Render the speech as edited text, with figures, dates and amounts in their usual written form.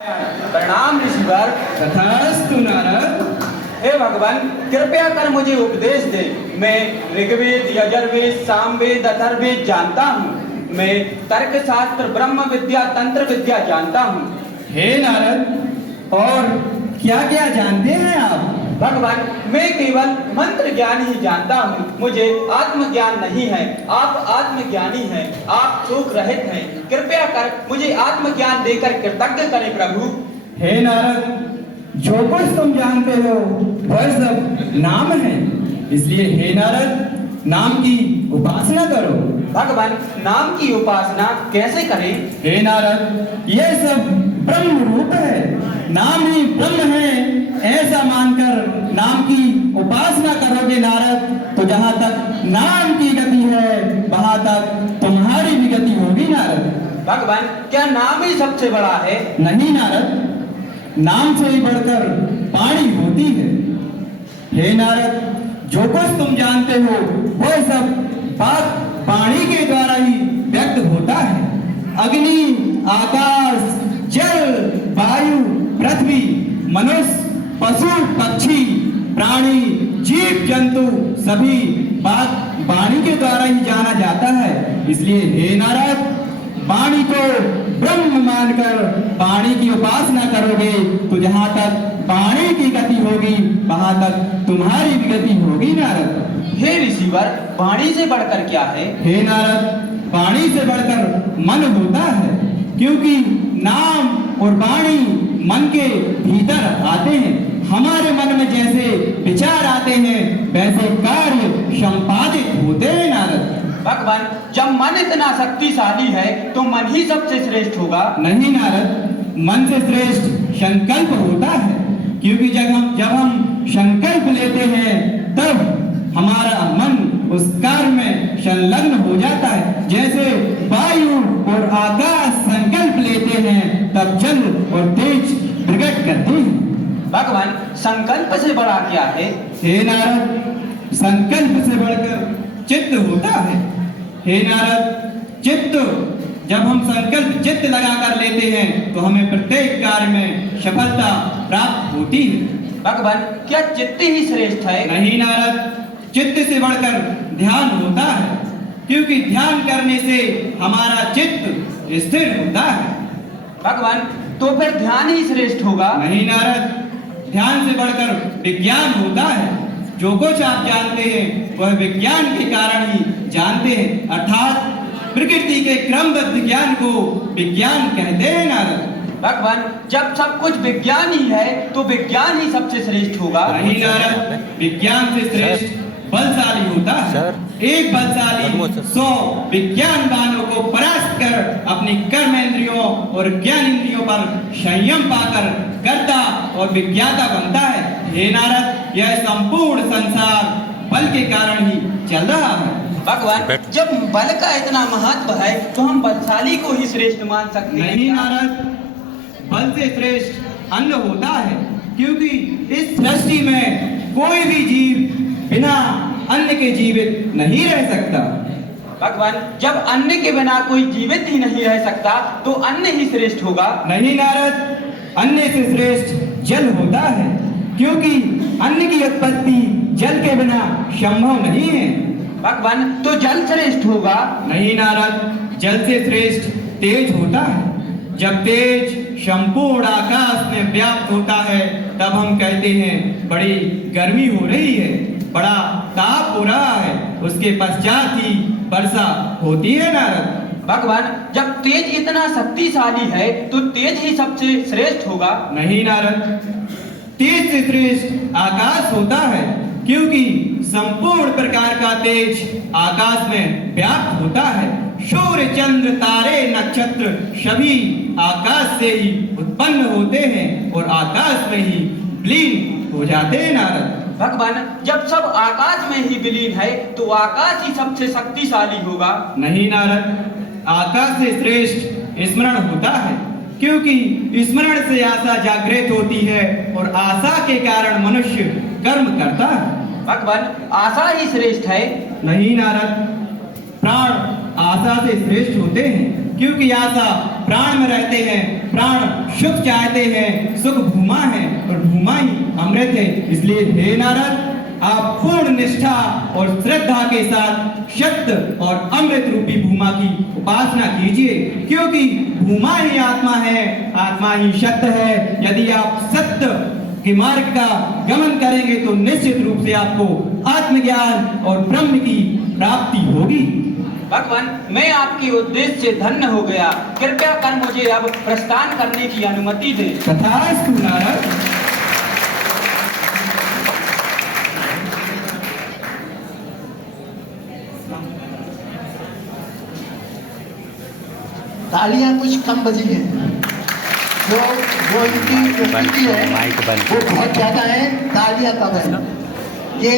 प्रणाम ऋषिवर। तथास्तु नारद। हे भगवान, कृपया कर मुझे उपदेश दे। मैं ऋग्वेद, यजुर्वेद, सामवेद, अथर्ववेद जानता हूँ। मैं तर्क शास्त्र, ब्रह्म विद्या, तंत्र विद्या जानता हूँ। हे नारद, और क्या क्या जानते हैं आप? भगवान, मैं केवल मंत्र ज्ञान ही जानता हूँ। मुझे आत्मज्ञान नहीं है। आप आत्मज्ञानी हैं। आप शोक रहित हैं। कृपया कर मुझे आत्मज्ञान देकर कृतज्ञ करें प्रभु। हे नारद, जो कुछ तुम जानते हो वह सब नाम है। इसलिए हे नारद, नाम की उपासना करो। भगवान, नाम की उपासना कैसे करें? हे नारद, यह सब ब्रह्म रूप है। नाम ही ब्रह्म है, ऐसा मानकर नाम की उपासना करोगे नारद, तो जहाँ तक नाम की गति है वहाँ तक तुम्हारी भी गति होगी नारद। भगवान, क्या नाम ही सबसे बड़ा है? नहीं नारद, नाम से ही बढ़कर वाणी होती है। हे नारद, जो कुछ तुम जानते हो वह सब बात वाणी के द्वारा ही व्यक्त होता है। अग्नि, आकाश, जल, वायु, पृथ्वी, मनुष्य, पशु, पक्षी, प्राणी, जीव जंतु सभी बात वाणी के द्वारा ही जाना जाता है। इसलिए हे नारद, वाणी को ब्रह्म मानकर वाणी की उपासना करोगे तो जहाँ तक वाणी की गति होगी वहाँ तक तुम्हारी भी गति होगी नारद। हे ऋषिवर, वाणी से बढ़कर क्या है? हे नारद, वाणी से बढ़कर मन होता है, क्योंकि नाम और वाणी मन के भीतर आते हैं। हमारे मन में जैसे विचार आते हैं वैसे कार्य संपादित होते हैं नारद। भगवान, जब मन इतना शक्तिशाली है तो मन ही सबसे श्रेष्ठ होगा। नहीं नारद, मन से श्रेष्ठ संकल्प होता है, क्योंकि जब हम संकल्प लेते हैं तब हमारा मन उस कार्य में संलग्न हो जाता है। जैसे वायु और आकाश संकल्प लेते हैं तब जल और तेज प्रकट करते हैं। भगवान, संकल्प से बड़ा क्या है? हे नारद, संकल्प से बढ़कर चित्त होता है। हे नारद, चित्त, जब हम संकल्प चित्त लगा कर लेते हैं तो हमें प्रत्येक कार्य में सफलता प्राप्त होती है। भगवान, क्या चित्त ही श्रेष्ठ है? नहीं नारद, चित्त से बढ़कर ध्यान होता है, क्योंकि ध्यान करने से हमारा चित्त स्थिर होता है। भगवान, तो फिर ध्यान ही श्रेष्ठ होगा? नहीं नारद, ध्यान से बढ़कर विज्ञान होता है। जो कुछ आप जानते हैं वह विज्ञान के कारण ही जानते हैं, अर्थात प्रकृति के क्रमबद्ध ज्ञान को विज्ञान कहते हैं नारद। भगवान, जब सब कुछ विज्ञान ही है तो विज्ञान ही सबसे श्रेष्ठ होगा? नहीं नारद, विज्ञान से श्रेष्ठ बलशाली होता है। एक बलशाली 100 विज्ञानवानों को परास्त कर अपनी कर्मेंद्रियों और ज्ञान इंद्रियों पर संयम पाकर कर्ता और विज्ञाता बनता है। हे नारद, यह संपूर्ण संसार बल के कारण ही चल रहा है। भगवान, जब बल का इतना महत्व है तो हम बलशाली को ही श्रेष्ठ मान सकते हैं? नहीं नारद, बल से श्रेष्ठ अन्न होता है, क्योंकि इस सृष्टि में कोई भी जीव बिना अन्न के जीवित नहीं रह सकता। भगवान, जब अन्न के बिना कोई जीवित ही नहीं रह सकता तो अन्न ही श्रेष्ठ होगा? नहीं नारद, अन्न से श्रेष्ठ जल होता है, क्योंकि अन्न की उत्पत्ति जल के बिना संभव नहीं है। भगवान, तो जल श्रेष्ठ होगा? नहीं नारद, जल से श्रेष्ठ तेज होता है। जब तेज संपूर्ण आकाश में व्याप्त होता है तब हम कहते हैं बड़ी गर्मी हो रही है, बड़ा ताप हो रहा है, उसके पश्चात ही वर्षा होती है नारद। भगवान, जब तेज इतना शक्तिशाली है तो तेज ही सबसे श्रेष्ठ होगा? नहीं नारद, तेज से श्रेष्ठ आकाश होता है, क्योंकि संपूर्ण प्रकार का तेज आकाश में व्याप्त होता है। सूर्य, चंद्र, तारे, नक्षत्र सभी आकाश से ही उत्पन्न होते हैं और आकाश में ही विलीन हो जाते हैं नारद। भगवान, जब सब आकाश में ही विलीन है तो आकाश ही सबसे शक्तिशाली होगा? नहीं नारद, आकाश से श्रेष्ठ स्मरण होता है, क्योंकि स्मरण से आशा जागृत होती है और आशा के कारण मनुष्य कर्म करता है। भगवान, आशा ही श्रेष्ठ है? नहीं नारद, प्राण आशा से श्रेष्ठ होते हैं, क्योंकि आशा प्राण में रहते हैं प्राण सुख चाहते हैं, सुख भूमा है और भूमा ही अमृत है। इसलिए हे नारद, आप पूर्ण निष्ठा और श्रद्धा के साथ सत्य और अमृत रूपी भूमा की उपासना कीजिए, क्योंकि भूमा ही आत्मा है, आत्मा ही सत्य है। यदि आप सत्य के मार्ग का गमन करेंगे तो निश्चित रूप से आपको आत्मज्ञान और ब्रह्म की प्राप्ति होगी। भगवान, मैं आपके उद्देश्य से धन्य हो गया। कृपया कर मुझे अब प्रस्थान करने की अनुमति दें। तथास्तु नारद। तालियां कुछ कम बजी हैं, जो इनकी उपस्थिति है वो बहुत ज्यादा है, तालियां कम है। ये